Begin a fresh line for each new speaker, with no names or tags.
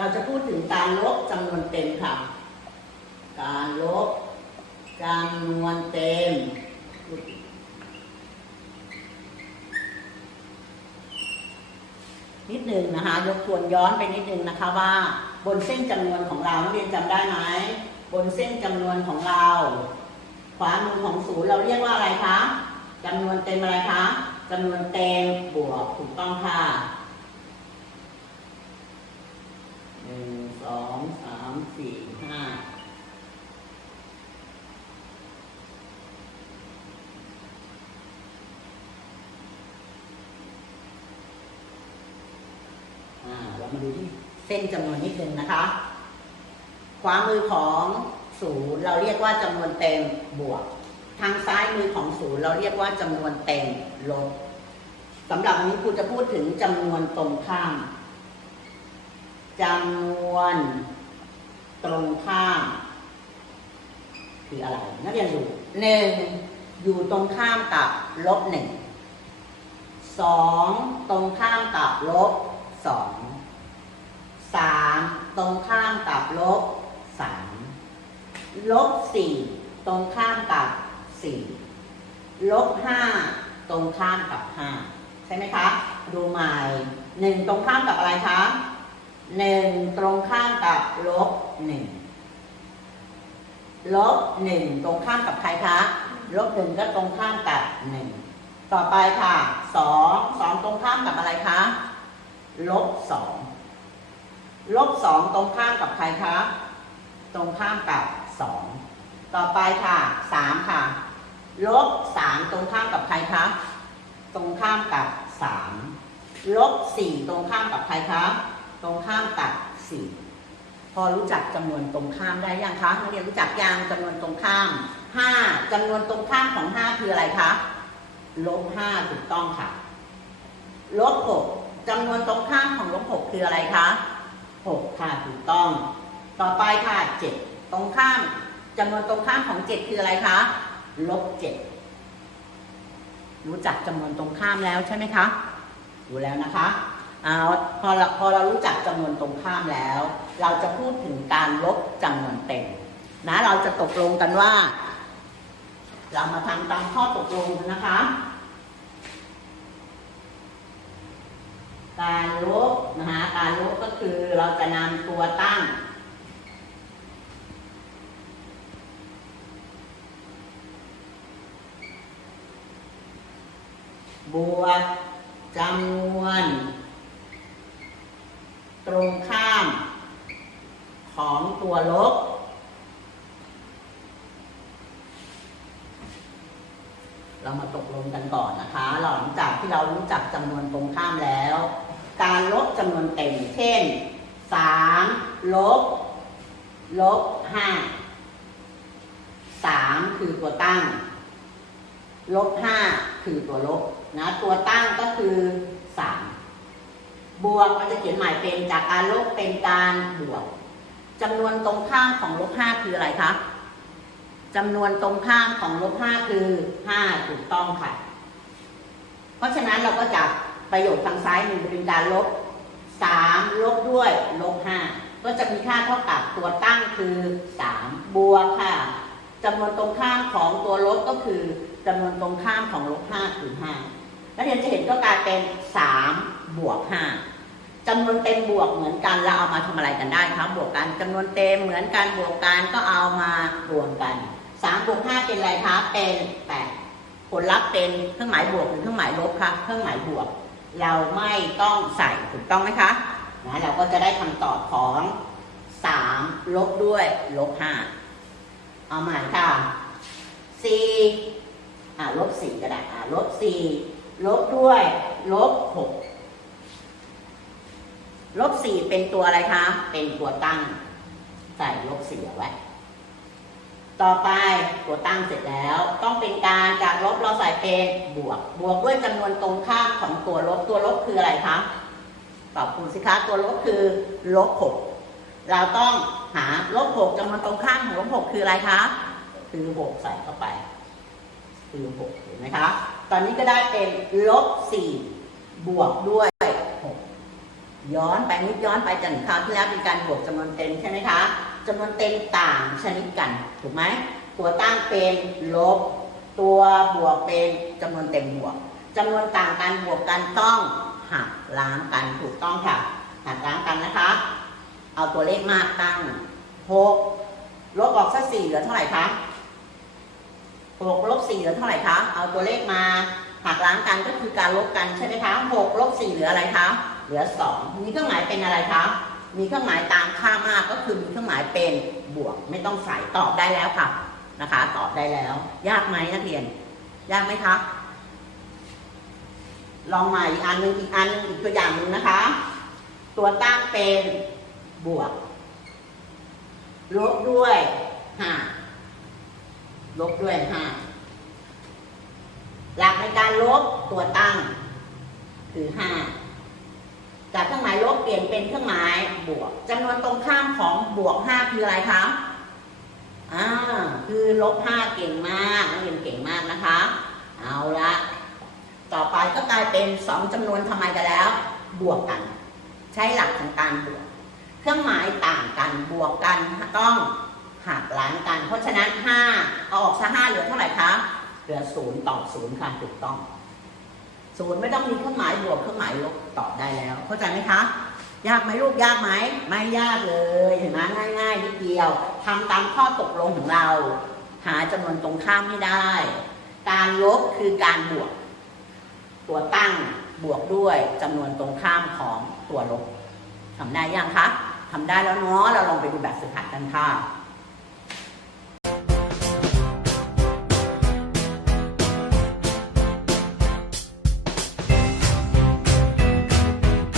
เราจะพูดถึงการลบจำนวนเต็มค่ะ การลบจำนวนเต็ม นิดหนึ่งนะคะ ยกทวนย้อนไปนิดหนึ่งนะคะว่า บนเส้นจำนวนของเราเรียนจำได้ไหมบนเส้นจำนวนของเรา ขวามือของศูนย์เราเรียกว่าอะไรคะจำนวนเต็มอะไรคะจำนวนเต็มบวกถูกต้องค่ะห นึ่งสองสามสี่ห้าอ่าเรามาดูที่เส้นจำนวนนิดนึงนะคะ ขวามือของศูนย์เราเรียกว่าจำนวนเต็มบวก ทางซ้ายมือของศูนย์เราเรียกว่าจำนวนเต็มลบสำหรับวันนี้ครูจะพูดถึงจำนวนตรงข้าม จำนวน ตรงข้าม คืออะไร นักเรียนดูหนึ่งอยู่ตรงข้ามกับลบหนึ่งสองตรงข้ามกับลบสองสามตรงข้ามกับลบสามลบสี่ตรงข้ามกับสี่ลบห้าตรงข้ามกับห้าใช่ไหมคะ ดูใหม่หนึ่งตรงข้ามกับอะไรคะ หนึ่งตรงข้ามกับลบหนึ่งลบหนึ่งตรงข้ามกับใครคะลบหนึ่งก็ตรงข้ามกับหนึ่งต่อไปค่ะสองสองตรงข้ามกับอะไรคะลบสองลบสองตรงข้ามกับใครคะตรงข้ามกับสองต่อไปค่ะสามค่ะลบสามตรงข้ามกับใครคะตรงข้ามกับสามลบสี่ตรงข้ามกับใครคะ ตรงข้ามกับสี่พอรู้จักจำนวนตรงข้ามได้ยังคะนักเรียนรู้จักยังจำนวนตรงข้ามห้าจำนวนตรงข้ามของห้าคืออะไรคะลบห้าถูกต้องค่ะลบหกจำนวนตรงข้ามของลบหกคืออะไรคะหกค่ะถูกต้อง ต่อไปค่ะเจ็ดตรงข้ามจำนวนตรงข้ามของเจ็ดคืออะไรคะลบเจ็ดรู้จักจำนวนตรงข้ามแล้วใช่ไหมคะรู้แล้วนะคะ เอาพอเราพอเรารู้จักจำนวนตรงข้ามแล้ว เราจะพูดถึงการลบจำนวนเต็มนะเราจะตกลงกันว่า เรามาทำตามข้อตกลงกันนะคะ การลบนะคะการลบก็คือเราจะนำตัวตั้ง บวกจำนวน ตรงข้าม ของตัวลบ เรามาตกลงกันก่อนนะคะ หลังจากที่เรารู้จักจำนวนตรงข้ามแล้ว การลบจำนวนเต็ม เช่น3ลบ ลบ5 3คือตัวตั้ง ลบ5คือตัวลบนะ ตัวตั้งก็คือ3 บวกมันจะเขียนหมายเป็นจากการลบเป็นการบวกจำนวนตรงข้ามของลบ5คืออะไรคะจำนวนตรงข้ามของลบห้าคือห้าถูกต้องค่ะ เพราะฉะนั้นเราก็จะประโยคทางซ้ายมือเป็นการลบสามลบด้วยลบห้าก็จะมีค่าเท่ากับตัวตั้งคือสามบวกค่ะจำนวนตรงข้ามของตัวลบก็คือจำนวนตรงข้ามของลบห้าคือห้านักเรียนจะเห็นก็กลายเป็นสาม บวกห้าจำนวนเต็มบวกเหมือนกันเราเอามาทำอะไรกันได้ครับบวกกันจำนวนเต็มเหมือนกันบวกกันก็เอามารวมกันสามบวกห้าเป็นอะไรคะเป็นแปดผลลัพธ์เป็นเครื่องหมายบวกหรือเครื่องหมายลบคะเครื่องหมายบวก เราไม่ต้องใส่ถูกต้องไหมคะนะเราก็จะได้คำตอบของสามลบด้วยลบห้าเอาใหม่ค่ะสี่อ่าลบสี่ก็ได้อ่าลบสี่ลบด้วยลบหก ลบสี่เป็นตัวอะไรคะ เป็นตัวตั้ง ใส่ลบสี่เอาไว้ ต่อไปตัวตั้งเสร็จแล้ว ต้องเป็นการจากลบเราใส่เป็นบวก บวกด้วยจำนวนตรงข้ามของตัวลบ ตัวลบคืออะไรคะ ตอบคุณสิคะ ตัวลบคือลบหก เราต้องหาลบหกจำนวนตรงข้ามของลบหกคืออะไรคะ คือหกใส่เข้าไป คือหกเห็นไหมคะ ตอนนี้ก็ได้เป็นลบสี่บวกด้วยหก ย้อนไปนิดย้อนไปจนคราวที่แล้วเป็นการบวกจำนวนเต็มใช่ไหมคะจำนวนเต็มต่างชนิดกันถูกไหมตัวตั้งเป็นลบ ตัวบวกเป็นจำนวนเต็มบวกจำนวนต่างกันบวกกันต้องหักล้างกันถูกต้องค่ะหักล้างกันนะคะ เอาตัวเลขมากตั้งหกลบออกสักสี่เหลือเท่าไหร่คะหกลบสี่เหลือเท่าไหร่คะเอาตัวเลขมาหักล้างกันก็คือการลบกันใช่ไหมคะหกลบสี่เหลืออะไรคะ เหลือสองมีเครื่องหมายเป็นอะไรคะมีเครื่องหมายตามค่ามากก็คือมีเครื่องหมายเป็นบวก ไม่ต้องใส่ตอบได้แล้วค่ะนะคะ ตอบได้แล้ว ยากไหมนักเรียน ยากไหมคะลองใหม่อีกอันหนึ่งอีกอันหนึงอีกตัวอย่างหนึ่งนะคะ ตัวตั้งเป็นบวก ลบด้วยห้าลบด้วยห้าหลักในการลบตัวตั้ง คือห้า จากเครื่องหมายลบเปลี่ยนเป็นเครื่องหมายบวกจำนวนตรงข้ามของบวกห้าคืออะไรคะอ่าคือลบห้าเก่งมากนักเรียนเก่งมากนะคะ เอาละต่อไปก็กลายเป็นสองจำนวนทำไมกันแล้ว บวกกัน ใช้หลักของการบวก เครื่องหมายต่างกันบวกกันต้องหักล้างกัน เพราะฉะนั้น5เอาออกซะ5เหลือเท่าไหร่คะเหลือ0ต่อบ0ค่ะถูกต้อง ศูนย์ไม่ต้องมีเครื่องหมายบวกเครื่องหมายลบตอบได้แล้ว เข้าใจไหมคะ ยากไหมลูกยากไหมไม่ยากเลยเห็นไหมง่ายๆนิดเดียวทำตามข้อตกลงของเรา หาจำนวนตรงข้ามให้ได้ การลบคือการบวก ตัวตั้งบวกด้วยจำนวนตรงข้ามของตัวลบทำได้ยังคะทำได้แล้วเนาะเราลองไปดูแบบฝึกหัดกันค่ะ